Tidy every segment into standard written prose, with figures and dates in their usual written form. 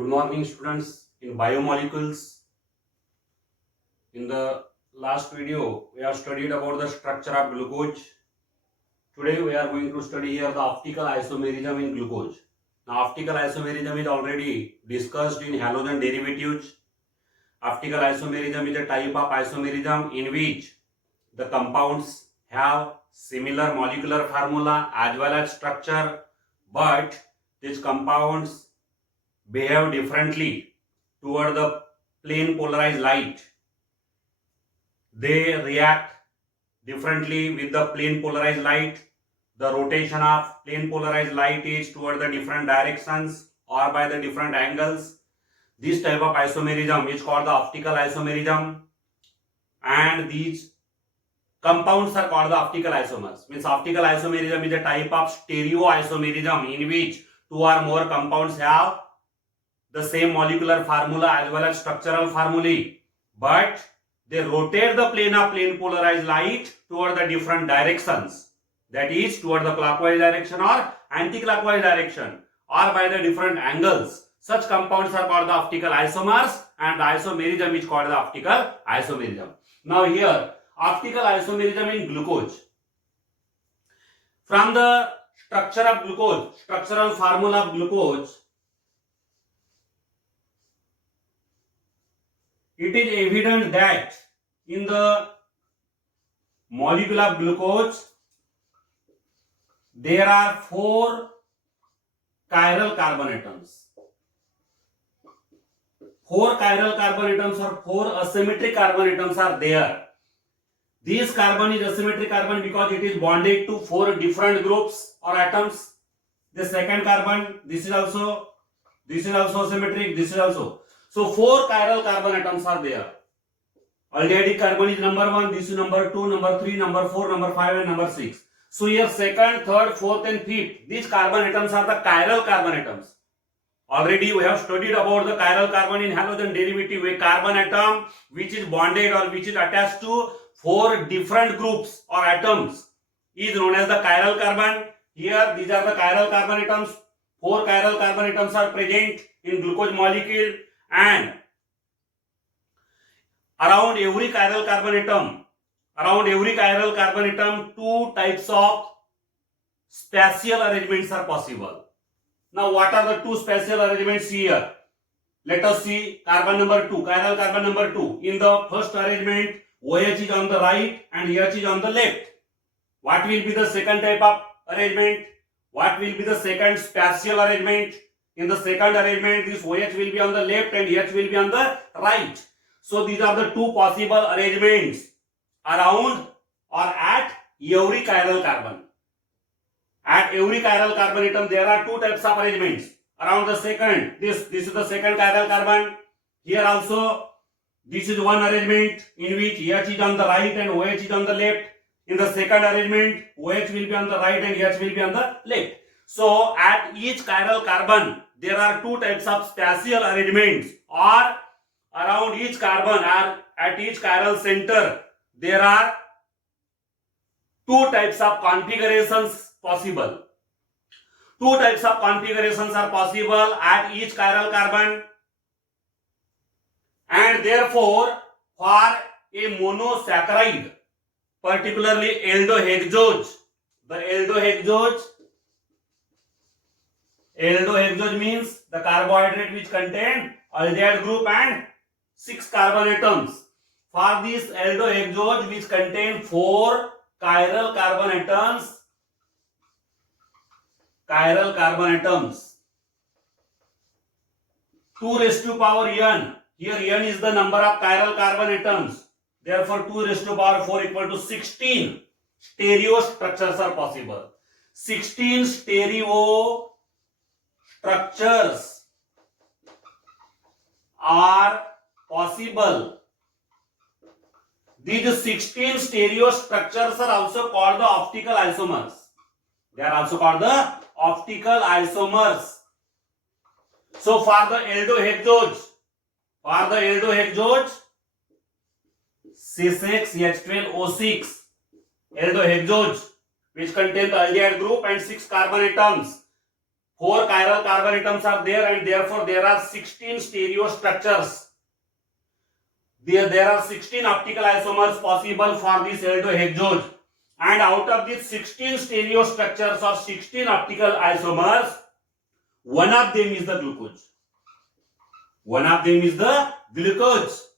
Good morning, students. In biomolecules, in the last video, we have studied about the structure of glucose. Today, we are going to study here the optical isomerism in glucose. Now, optical isomerism is already discussed in halogen derivatives. Optical isomerism is a type of isomerism in which the compounds have similar molecular formula as well as structure, but these compounds behave differently toward the plane polarized light. They react differently with the plane polarized light. The rotation of plane polarized light is toward the different directions or by the different angles. This type of isomerism is called the optical isomerism, and these compounds are called the optical isomers. Means optical isomerism is a type of stereoisomerism in which two or more compounds have the same molecular formula as well as structural formulae, but they rotate the plane of plane polarized light toward the different directions, that is toward the clockwise direction or anti-clockwise direction or by the different angles. Such compounds are called the optical isomers, and the isomerism is called the optical isomerism. Now here, optical isomerism in glucose. From the structure of glucose, structural formula of glucose, it is evident that in the molecule of glucose, there are 4 chiral carbon atoms. 4 chiral carbon atoms or 4 asymmetric carbon atoms are there. This carbon is asymmetric carbon because it is bonded to 4 different groups or atoms. The second carbon, this is also asymmetric, this is also. So 4 chiral carbon atoms are there. Aldehydic carbon is number 1, this is number 2, number 3, number 4, number 5 and number 6. So here second, third, fourth and fifth, these carbon atoms are the chiral carbon atoms. Already we have studied about the chiral carbon in halogen derivative. A carbon atom which is bonded or which is attached to 4 different groups or atoms is known as the chiral carbon. Here these are the chiral carbon atoms. 4 chiral carbon atoms are present in glucose molecule, and around every chiral carbon atom 2 types of spatial arrangements are possible. Now what are the 2 spatial arrangements here? Let us see carbon number 2, chiral carbon number 2. In the first arrangement, OH is on the right and H is on the left. What will be the second type of arrangement? What will be the second spatial arrangement? In the second arrangement, this OH will be on the left and H will be on the right. So these are the 2 possible arrangements around or at every chiral carbon. At every chiral carbon atom, there are 2 types of arrangements. Around the second, this is the second chiral carbon. Here also, this is one arrangement in which H is on the right and OH is on the left. In the second arrangement, OH will be on the right and H will be on the left. So at each chiral carbon, there are 2 types of spatial arrangements, or around each carbon or at each chiral center, there are 2 types of configurations possible. 2 types of configurations are possible at each chiral carbon, and therefore for a monosaccharide, particularly aldohexose, the aldohexose means the carbohydrate which contain aldehyde group and 6 carbon atoms. For this aldohexose which contain 4 chiral carbon atoms, 2 raised to power n. Here n is the number of chiral carbon atoms. Therefore 2 raised to power 4 equal to 16 stereo structures are possible. 16 stereo structures are possible. These 16 stereo structures are also called the optical isomers. They are also called the optical isomers. So for the aldohexose, C6H12O6, aldohexose which contain the aldehyde group and 6 carbon atoms. 4 chiral carbon atoms are there, and therefore there are 16 stereo structures. There are 16 optical isomers possible for this aldohexose, and out of these 16 stereo structures or 16 optical isomers, one of them is the glucose. One of them is the glucose.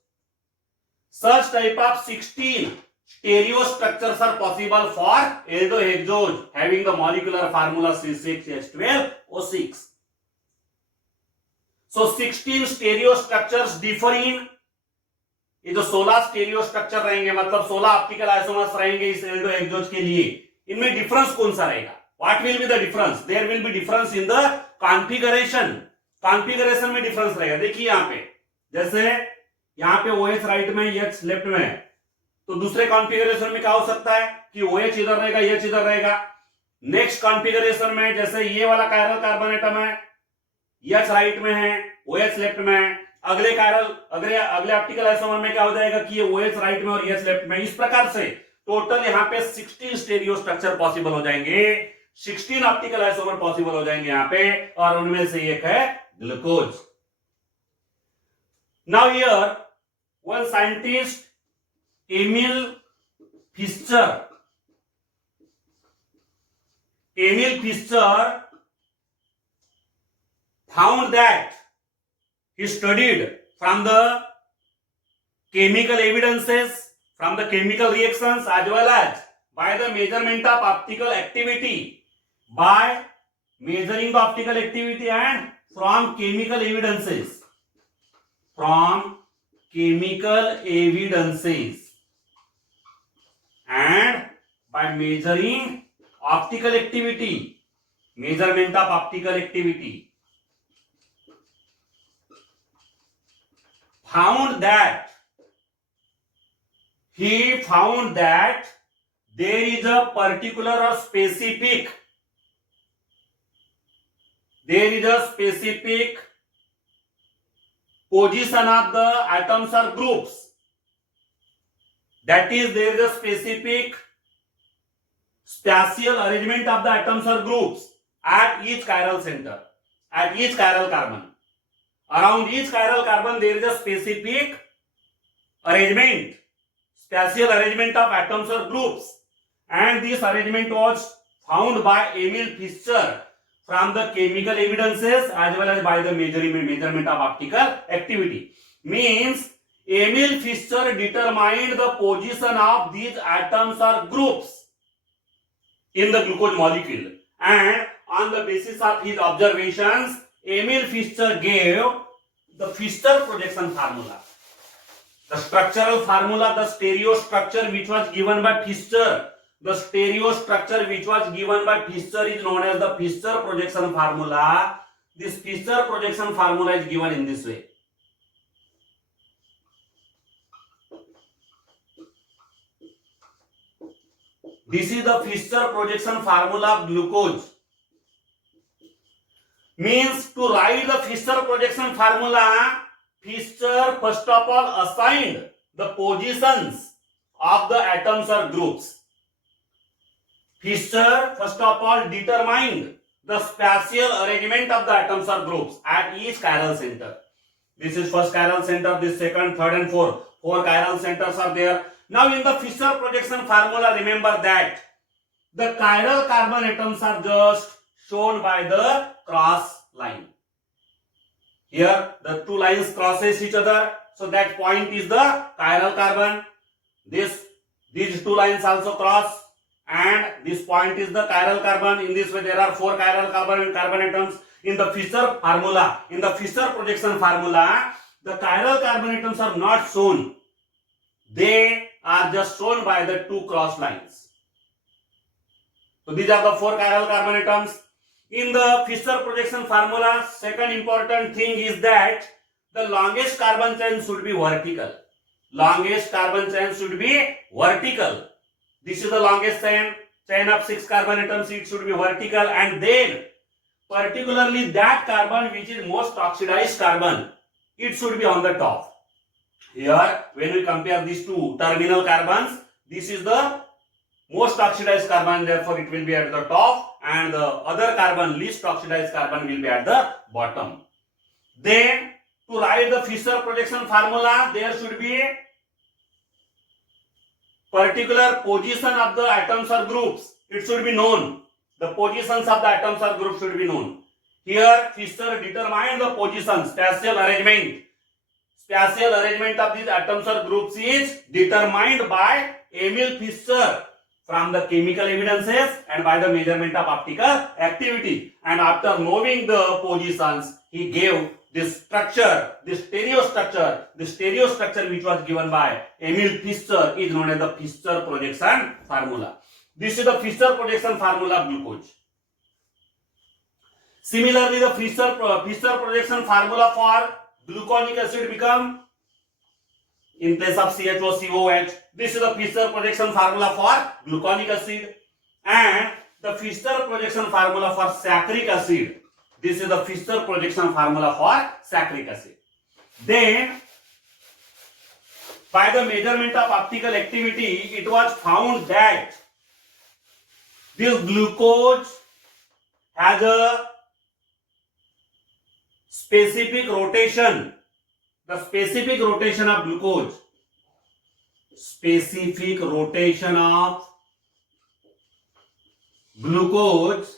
Such type of 16 stereo structures are possible for aldohexose having the molecular formula C6H12O6. So 16 stereo structures differ in, ये जो 16 stereo structure रहेंगे मतलब 16 optical isomers रहेंगे इस aldohexose के लिए, इनमें difference कौन सा रहेगा? What will be the difference? There will be difference in the configuration. Configuration में डिफरेंस रहेगा. देखिए यहां पे, जैसे यहां पे OH राइट में, H लेफ्ट में है, तो दूसरे कॉन्फ़िगरेशन में क्या हो सकता है कि OH इधर रहेगा, H इधर रहेगा. नेक्स्ट कॉन्फ़िगरेशन में जैसे ये वाला कायरल कार्बन एटम है, H राइट में है, OH लेफ्ट में है. अगले ऑप्टिकल आइसोमर में क्या हो जाएगा कि ये OH राइट में और H लेफ्ट में. इस प्रकार से टोटल यहाँ पे 16 स्टेरियो स्ट्रक्चर पॉसिबल हो जाएंगे, 16 ऑप्टिकल आइसोमर पॉसिबल हो जाएंगे यहाँ पे, और उनमें से एक है glucose. Now here one scientist Emil Fischer found that he studied from the chemical evidences, from the chemical reactions, as well as by the measurement of optical activity, by measuring the optical activity and from chemical evidences, and by measuring optical activity, measurement of optical activity, he found that there is a particular or specific position of the atoms or groups. That is, there is a specific spatial arrangement of the atoms or groups at each chiral center, at each chiral carbon. Around each chiral carbon there is a specific arrangement, spatial arrangement of atoms or groups, and this arrangement was found by Emil Fischer from the chemical evidences as well as by the measurement of optical activity. Means Emil Fischer determined the position of these atoms or groups in the glucose molecule, and on the basis of his observations, Emil Fischer gave the Fischer projection formula. The structural formula, the stereo structure which was given by Fischer, the stereo structure which was given by Fischer is known as the Fischer projection formula. This Fischer projection formula is given in this way. This is the Fischer projection formula of glucose. Means to write the Fischer projection formula, Fischer first of all assigned the positions of the atoms or groups. Fischer first of all determined the spatial arrangement of the atoms or groups at each chiral center. This is first chiral center, this second, third and fourth. 4 chiral centers are there. Now in the Fischer projection formula, remember that the chiral carbon atoms are just shown by the cross line. Here the two lines crosses each other, so that point is the chiral carbon. These two lines also cross, and this point is the chiral carbon. In this way there are 4 chiral carbon atoms. In the Fischer formula, in the Fischer projection formula, the chiral carbon atoms are not shown. They are just shown by the 2 cross lines. So these are the 4 chiral carbon atoms. In the Fischer projection formula, second important thing is that the longest carbon chain should be vertical. Longest carbon chain should be vertical. This is the longest chain of 6 carbon atoms. It should be vertical, and then particularly that carbon which is most oxidized carbon, it should be on the top. Here, when we compare these two terminal carbons, this is the most oxidized carbon, therefore it will be at the top, and the other carbon, least oxidized carbon, will be at the bottom. Then to write the Fischer projection formula, there should be a particular position of the atoms or groups. It should be known. The positions of the atoms or groups should be known. Here Fischer determined the position, spatial arrangement. Spatial arrangement of these atoms or groups is determined by Emil Fischer from the chemical evidences and by the measurement of optical activity. And after knowing the positions, he gave this structure, this stereostructure which was given by Emil Fischer is known as the Fischer projection formula. This is the Fischer projection formula of glucose. Similarly, the Fischer projection formula for gluconic acid become, in place of CHO, COH. This is the Fischer projection formula for gluconic acid, and the Fischer projection formula for saccharic acid. This is the Fischer projection formula for saccharic acid. Then, by the measurement of optical activity, it was found that this glucose has a specific rotation. The specific rotation of glucose, specific rotation of glucose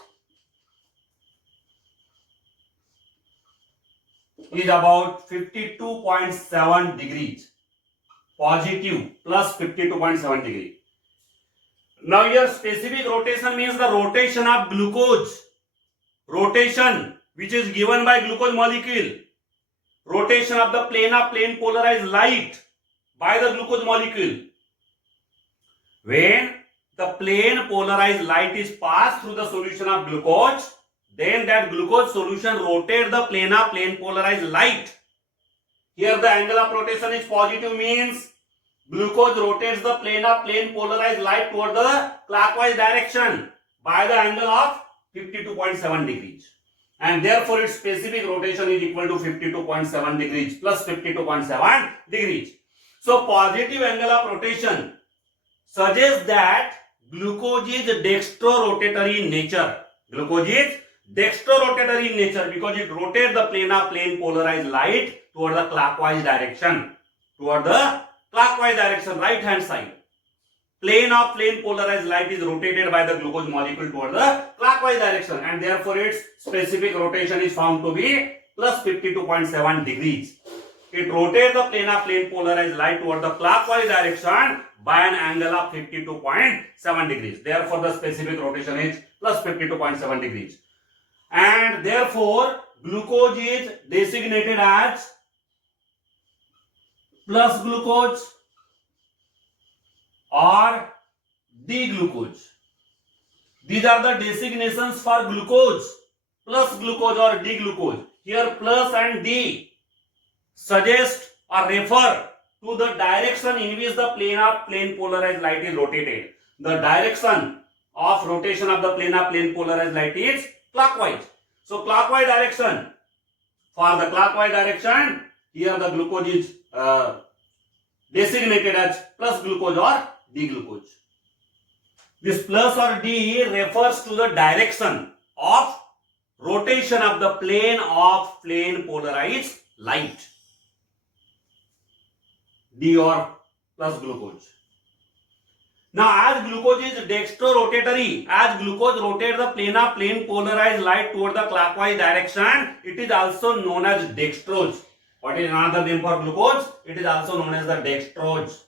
is about 52.7 degrees, positive plus 52.7 degrees. Now here specific rotation means the rotation of glucose, rotation which is given by glucose molecule, rotation of the plane polarized light by the glucose molecule. When the plane polarized light is passed through the solution of glucose, then that glucose solution rotates the plane polarized light. Here the angle of rotation is positive, means glucose rotates the plane polarized light toward the clockwise direction by the angle of 52.7 degrees. And therefore its specific rotation is equal to 52.7 degrees plus 52.7 degrees. So positive angle of rotation suggests that glucose is dextrorotatory in nature. Glucose is dextrorotatory in nature because it rotates the plane polarized light toward the clockwise direction. Toward the clockwise direction, right hand side. Plane polarized light is rotated by the glucose molecule toward the clockwise direction, and therefore its specific rotation is found to be plus 52.7 degrees. It rotates the plane polarized light toward the clockwise direction by an angle of 52.7 degrees. Therefore the specific rotation is plus 52.7 degrees. And therefore glucose is designated as plus glucose or D-glucose. These are the designations for glucose, plus glucose or D-glucose. Here plus and D suggest or refer to the direction in which the plane polarized light is rotated. The direction of rotation of the plane polarized light is clockwise. So clockwise direction. For the clockwise direction, here the glucose is designated as plus glucose or D-glucose. This plus or D refers to the direction of rotation of the plane polarized light. D or plus glucose. Now as glucose is dextrorotatory, as glucose rotates the plane polarized light toward the clockwise direction, it is also known as dextrose. What is another name for glucose? It is also known as the dextrose.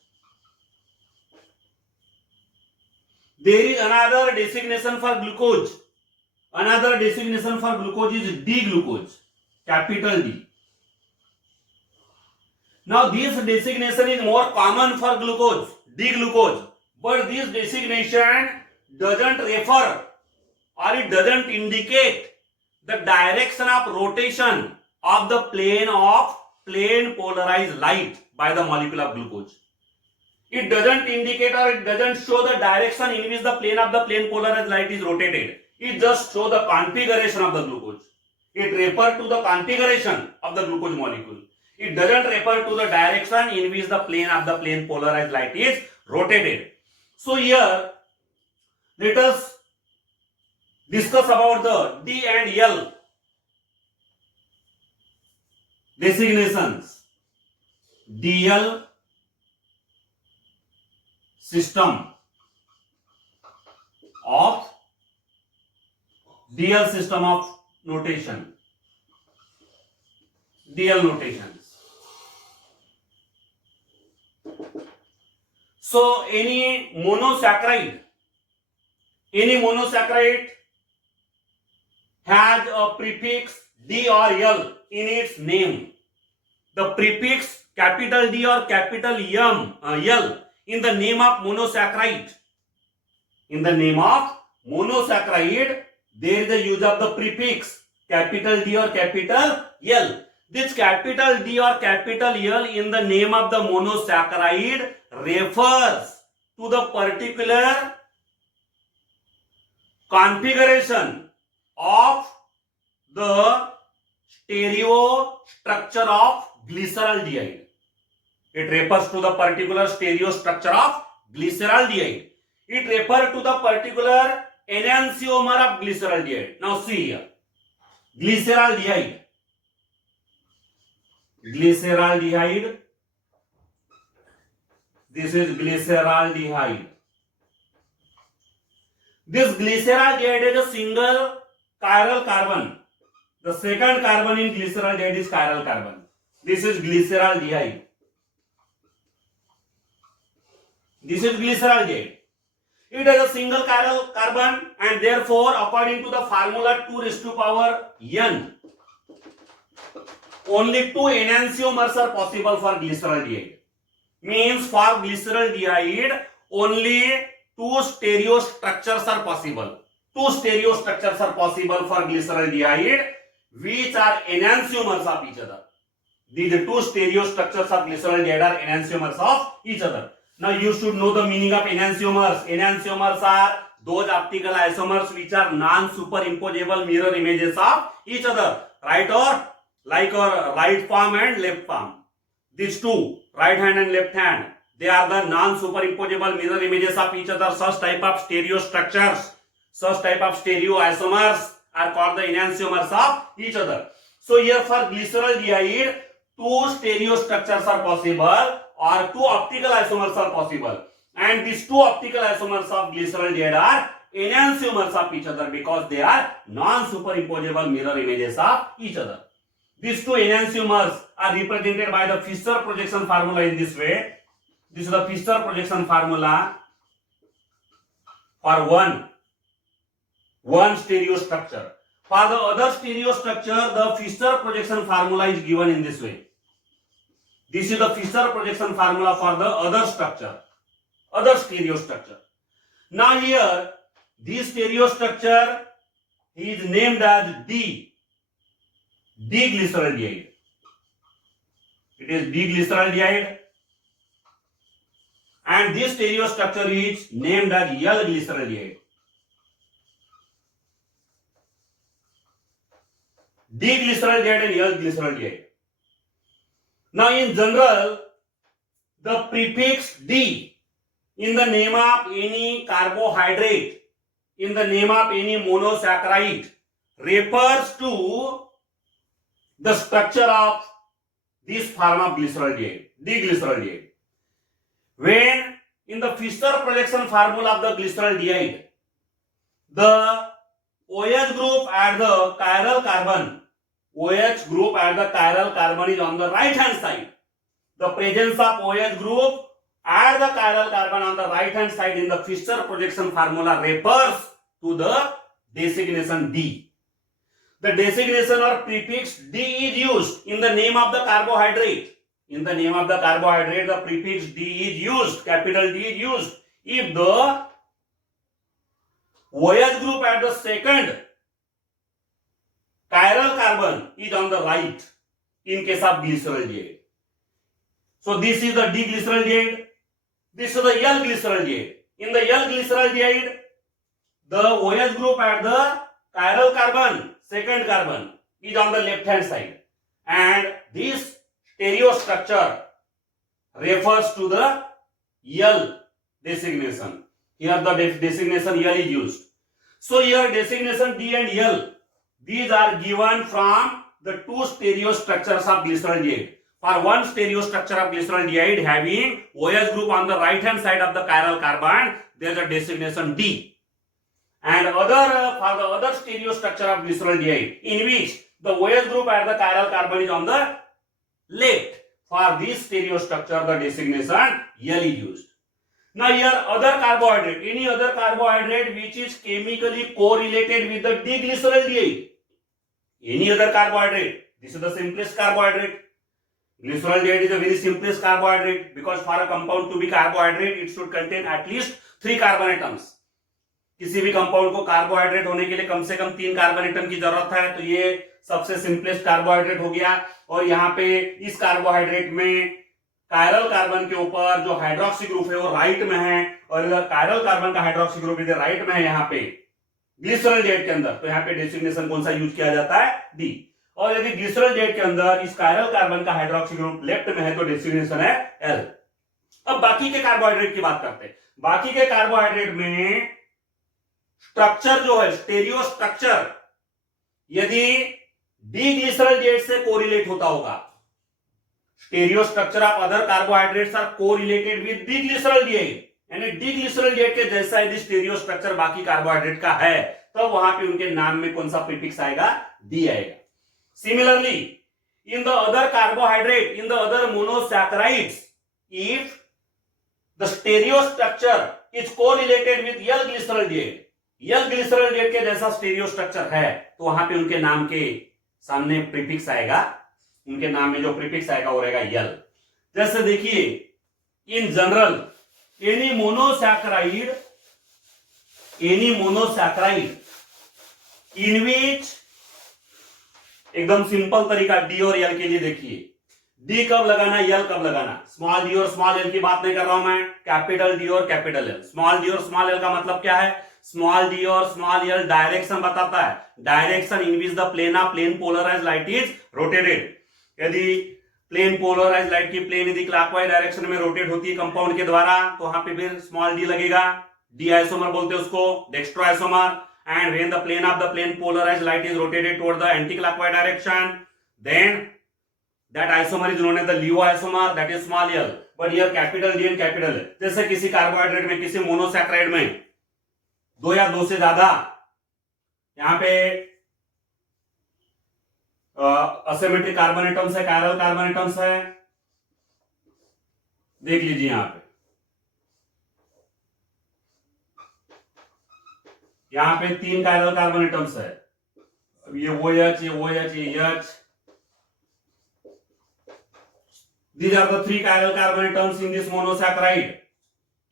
There is another designation for glucose. Another designation for glucose is D-glucose, capital D. Now this designation is more common for glucose, D-glucose, but this designation doesn't refer or it doesn't indicate the direction of rotation of the plane polarized light by the molecule of glucose. It doesn't indicate or it doesn't show the direction in which the plane polarized light is rotated. It just shows the configuration of the glucose. It refers to the configuration of the glucose molecule. It doesn't refer to the direction in which the plane polarized light is rotated. So here Let us discuss about the D and L designations. DL system of DL system of notation. DL notations. So any monosaccharide has a prefix D or L in its name. The prefix capital D or capital L in the name of monosaccharide. In the name of monosaccharide, there is a use of the prefix capital D or capital L. This capital D or capital L in the name of the monosaccharide refers to the particular configuration of the stereo structure of glyceraldehyde. It refers to the particular stereo structure of glyceraldehyde. It refers to the particular enantiomer of glyceraldehyde. Now see here. Glyceraldehyde. This is glyceraldehyde. This glyceraldehyde is a single chiral carbon. The second carbon in glyceraldehyde is chiral carbon. This is glyceraldehyde. This is glyceraldehyde. It has a single chiral carbon, and therefore, according to the formula 2 raised to power n, only 2 enantiomers are possible for glyceraldehyde. Means for glyceraldehyde, only 2 stereo structures are possible. 2 stereo structures are possible for glyceraldehyde, which are enantiomers of each other. These 2 stereo structures of glyceraldehyde are enantiomers of each other. Now you should know the meaning of enantiomers. Enantiomers are those optical isomers which are non-superimposable mirror images of each other. Right or like our right palm and left palm. These two, right hand and left hand, they are the non-superimposable mirror images of each other. Such type of stereo structures, such type of stereo isomers are called the enantiomers of each other. So here for glyceraldehyde, 2 stereo structures are possible or 2 optical isomers are possible, and these 2 optical isomers of glyceraldehyde are enantiomers of each other because they are non-superimposable mirror images of each other. These 2 enantiomers are represented by the Fischer projection formula in this way. This is the Fischer projection formula for one stereo structure. For the other stereo structure, the Fischer projection formula is given in this way. This is the Fischer projection formula for the other structure, other stereo structure. Now here, this stereo structure is named as D-glyceraldehyde. It is D-glyceraldehyde, and this stereo structure is named as L-glyceraldehyde. D-glyceraldehyde and L-glyceraldehyde. Now in general, the prefix D in the name of any carbohydrate, in the name of any monosaccharide, refers to the structure of this form of glyceraldehyde, D-glyceraldehyde. When in the Fischer projection formula of the glyceraldehyde, the OH group at the chiral carbon, OH group at the chiral carbon is on the right hand side. The presence of OH group at the chiral carbon on the right hand side in the Fischer projection formula refers to the designation D. The designation or prefix D is used in the name of the carbohydrate. In the name of the carbohydrate, the prefix D is used, capital D is used if the OH group at the second chiral carbon is on the right in case of glyceraldehyde. So this is the D-glyceraldehyde, this is the L-glyceraldehyde. In the L-glyceraldehyde, the OH group at the chiral carbon, second carbon, is on the left hand side, and this stereo structure refers to the L designation. Here the designation L is used. So here designation D and L, these are given from the two stereo structures of glyceraldehyde. For one stereo structure of glyceraldehyde having OH group on the right hand side of the chiral carbon, there is a designation D. And for the other stereo structure of glyceraldehyde, in which the OH group at the chiral carbon is on the left, for this stereo structure the designation L is used. Now here other carbohydrate, any other carbohydrate which is chemically correlated with the diglyceraldehyde, any other carbohydrate, this is the simplest carbohydrate. Glyceraldehyde is the very simplest carbohydrate, because for a compound to be carbohydrate it should contain at least 3 carbon atoms. किसी भी compound को carbohydrate होने के लिए कम से कम 3 carbon atom की जरूरत है, तो ये सबसे सिंपलेस्ट कार्बोहाइड्रेट हो गया। और यहाँ पे इस कार्बोहाइड्रेट में कायरल कार्बन के ऊपर जो हाइड्रोक्सी ग्रुप है वो राइट में है, और कायरल कार्बन का हाइड्रोक्सी ग्रुप इधर राइट में है यहाँ पे ग्लिसरॉल्डेहाइड के अंदर, तो यहाँ पे डेसिग्नेशन कौन सा यूज किया जाता है? डी। और यदि ग्लिसरॉल्डेहाइड के अंदर इस कायरल कार्बन का हाइड्रोक्सी ग्रुप लेफ्ट में है तो डेसिग्नेशन है एल। अब बाकी के कार्बोहाइड्रेट की बात करते हैं। बाकी के कार्बोहाइड्रेट में स्ट्रक्चर जो है, स्टेरियो स्ट्रक्चर, यदि डीग्लिसरॉल्डेहाइड से कोरिलेट होता होगा, stereo structure of other carbohydrates are correlated with D glyceraldehyde, यानी डीग्लिसरॉल्डेहाइड के जैसा यदि स्टेरियो स्ट्रक्चर बाकी कार्बोहाइड्रेट का है, तो वहां पे उनके नाम में कौन सा प्रीफिक्स आएगा? डी आएगा। Similarly in the other carbohydrate, in the other monosaccharides, if the stereo structure is correlated with L glyceraldehyde, L glyceraldehyde के जैसा स्टेरियो स्ट्रक्चर है, तो वहां पे उनके नाम के सामने प्रीफिक्स आएगा, उनके नाम में जो प्रीफिक्स आएगा वो रहेगा एल। जैसे देखिए, इन जनरल एनी मोनोसैकेराइड इन विच, एकदम सिंपल तरीका डी और एल के लिए देखिए, डी कब लगाना, एल कब लगाना। स्मॉल डी और स्मॉल एल की बात नहीं कर रहा हूं मैं, कैपिटल डी और कैपिटल एल। स्मॉल डी और स्मॉल एल का मतलब क्या है? स्मॉल डी और स्मॉल एल डायरेक्शन बताता है, direction in which the plane polarised light is rotated. यदि प्लेन पोलराइज्ड लाइट की प्लेन यदि क्लॉकवाइज डायरेक्शन में रोटेट होती है कंपाउंड के द्वारा, तो वहां पे फिर स्मॉल डी लगेगा। डी आइसोमर बोलते हैं उसको, dextro isomer. And when the plane of the plane polarised light is rotated toward the anti clockwise direction, then that isomer is known as the levo isomer, that is small l. But here capital D and capital L. जैसे किसी carbohydrate में, किसी monosaccharide में 2 या 2 से ज्यादा यहां पे असिमेट्रिक कार्बन एटम्स है, कायरल कार्बन एटम्स है, देख लीजिए यहां पे, यहां पे 3 कायरल कार्बन एटम्स है। अब ये OH, ये OH, ये H, these are the 3 chiral carbon atoms in this monosaccharide।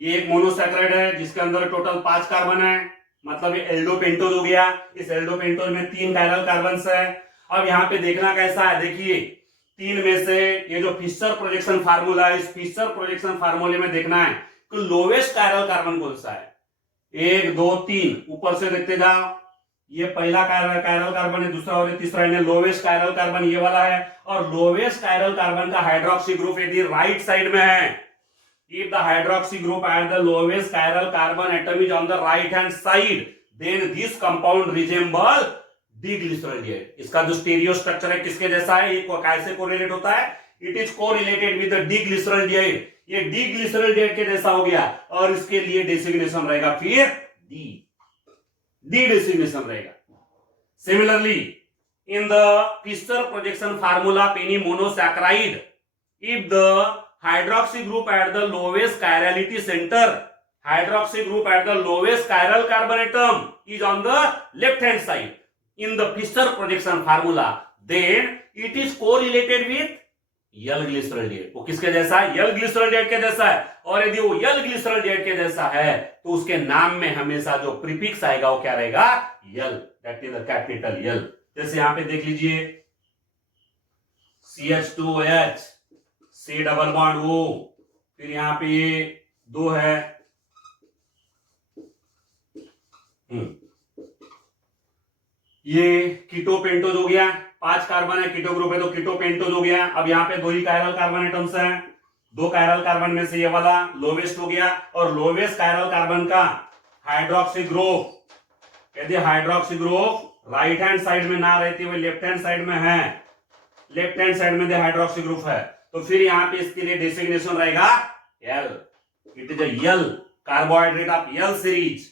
ये एक मोनोसैकेराइड है जिसके अंदर टोटल 5 कार्बन है, मतलब ये एल्डोपेंटोज हो गया। इस एल्डोपेंटोज में 3 कायरल कार्बन्स है। अब यहाँ पे देखना कैसा है, देखिए 3 में से ये जो फिशर प्रोजेक्शन फार्मूला है, इस फिशर प्रोजेक्शन फार्मूले में देखना है कि लोवेस्ट कायरल कार्बन कौन सा है। 1 2 3 ऊपर से देखते जाओ, ये पहला कायरल कार्बन है, दूसरा और तीसरा है। लोवेस्ट कायरल कार्बन ये वाला है, और लोवेस्ट कायरल कार्बन का हाइड्रोक्सी ग्रुप यदि राइट साइड में है, if the hydroxy group at the lowest chiral carbon atom is on the right hand side, then this compound resemble diglyceraldehyde। इसका जो स्टीरियो स्ट्रक्चर है किसके जैसा है, ये कैसे कोरिलेट होता है? It is correlated with the diglyceraldehyde। ये diglyceraldehyde के जैसा हो गया, और इसके लिए डेसिग्नेशन रहेगा फिर डी डेसिग्नेशन रहेगा। Similarly in the Fischer projection formula of any monosaccharide, if the hydroxy group at the lowest chirality center, hydroxy group at the lowest chiral carbon atom is on the left hand side in the Fischer projection formula, then it is correlated with L glyceraldehyde। वो किसके जैसा है? L glyceraldehyde के जैसा है। और यदि वो L glyceraldehyde के जैसा है तो उसके नाम में हमेशा जो प्रीफिक्स आएगा वो क्या रहेगा? L, that is the capital L। जैसे यहां पे देख लीजिए, CH2OH, C double bond O, फिर यहां पे ये 2 है, ये कीटोपेंटोज हो गया, 5 कार्बन है, कीटो ग्रुप है तो कीटोपेंटोज हो गया। अब यहाँ पे 2 ही कायरल कार्बन एटम्स हैं, दो कायरल कार्बन में से ये वाला लोवेस्ट हो गया, और लोवेस्ट कायरल कार्बन का हाइड्रोक्सी ग्रुप, यदि hydroxy group right hand side में ना रहती हुए लेफ्ट हैंड साइड में है, लेफ्ट हैंड साइड में हाइड्रोक्सी ग्रुप है, तो फिर यहाँ पे इसके लिए डेसिग्नेशन रहेगा L. It is L carbohydrate of L series,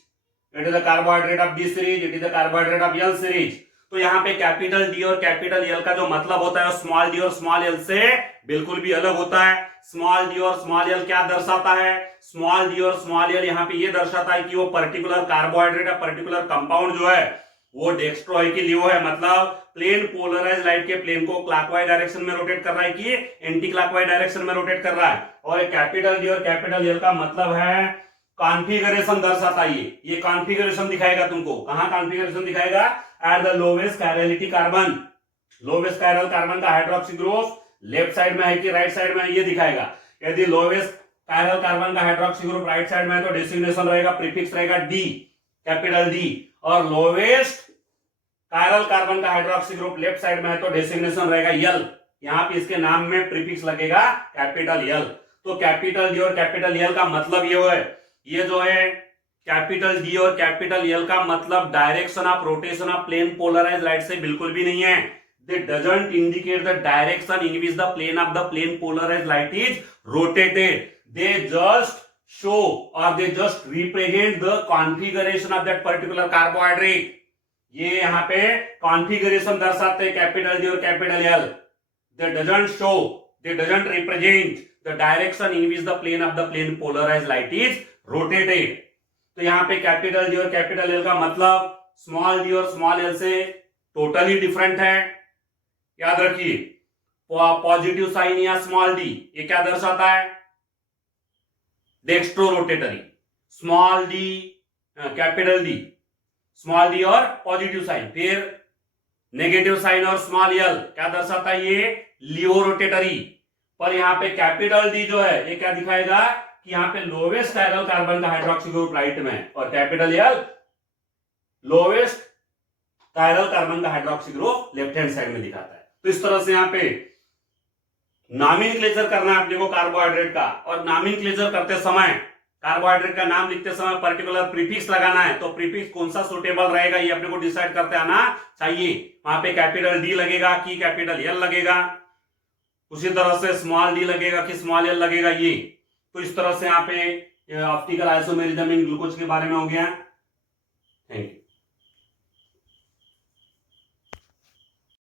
it is the carbohydrate of D series, it is the carbohydrate of L series. तो यहाँ पे कैपिटल डी और कैपिटल एल का जो मतलब होता है स्मॉल डी और स्मॉल एल से बिल्कुल भी अलग होता है। स्मॉल डी और स्मॉल एल क्या दर्शाता है? स्मॉल डी और स्मॉल एल यहाँ पे ये दर्शाता है कि वो पर्टिकुलर कार्बोहाइड्रेट या पर्टिकुलर कंपाउंड जो है वो डेक्स्ट्रो है कि लियो है, मतलब प्लेन पोलराइज लाइट के प्लेन को क्लॉकवाइज डायरेक्शन में रोटेट कर रहा है कि एंटी क्लॉकवाइज डायरेक्शन में रोटेट कर रहा है। और कैपिटल डी और कैपिटल एल का मतलब है कॉन्फ़िगरेशन दर्शाता है। ये कॉन्फ़िगरेशन दिखाएगा तुमको, कहां कॉन्फ़िगरेशन दिखाएगा? At the lowest chirality carbon, lowest chiral carbon का हाइड्रोक्सी ग्रुप लेफ्ट साइड में है कि राइट साइड में है ये दिखाएगा। यदि लोवेस्ट कायरल कार्बन का हाइड्रोक्सी ग्रुप राइट साइड में है तो डेसिग्नेशन रहेगा, प्रीफिक्स रहेगा डी, कैपिटल डी, और लोवेस्ट कायरल कार्बन का हाइड्रोक्सी ग्रुप लेफ्ट साइड में है तो डेसिग्नेशन रहेगा यल। यहाँ पे इसके नाम में प्रीफिक्स लगेगा कैपिटल यल। तो कैपिटल डी और कैपिटल यल का मतलब ये है, ये जो है कैपिटल डी और कैपिटल एल का मतलब direction of rotation of plane polarised light से बिल्कुल भी नहीं है। They doesn't indicate the direction in which the plane of the plane polarised light is rotated, they just show और they just represent the configuration of that particular carbohydrate. ये यहाँ पे configuration दर्शाते हैं कैपिटल डी और capital L. They doesn't show, they doesn't represent the direction in which the plane of the plane polarised light is rotated. तो यहाँ पे capital D और कैपिटल एल का मतलब स्मॉल डी और स्मॉल एल से totally different है। याद रखिए, पॉजिटिव साइन या स्मॉल डी ये क्या दर्शाता है? Dextro rotatory. Small d capital D, small d और पॉजिटिव साइन। फिर नेगेटिव साइन और स्मॉल एल क्या दर्शाता है? ये लियो रोटेटरी। पर यहाँ पे कैपिटल डी जो है ये क्या दिखाएगा कि यहाँ पे लोवेस्ट कायरल कार्बन का हाइड्रोक्सी ग्रुप राइट में, और capital L lowest chiral carbon का hydroxy group left hand side में दिखाता है। तो इस तरह से यहाँ पे नॉमेनक्लेचर करना है अपने को कार्बोहाइड्रेट का, और नॉमेनक्लेचर करते समय कार्बोहाइड्रेट का नाम लिखते समय पर्टिकुलर प्रीफिक्स लगाना है। तो प्रीफिक्स कौन सा सुटेबल रहेगा ये अपने को डिसाइड करते आना चाहिए। वहां पे कैपिटल डी लगेगा कि कैपिटल एल लगेगा, उसी तरह से स्मॉल डी लगेगा कि स्मॉल एल लगेगा ये। तो इस तरह से यहाँ पे ऑप्टिकल आइसोमेरिज्म इन ग्लूकोज के बारे में हो गया। Thank you.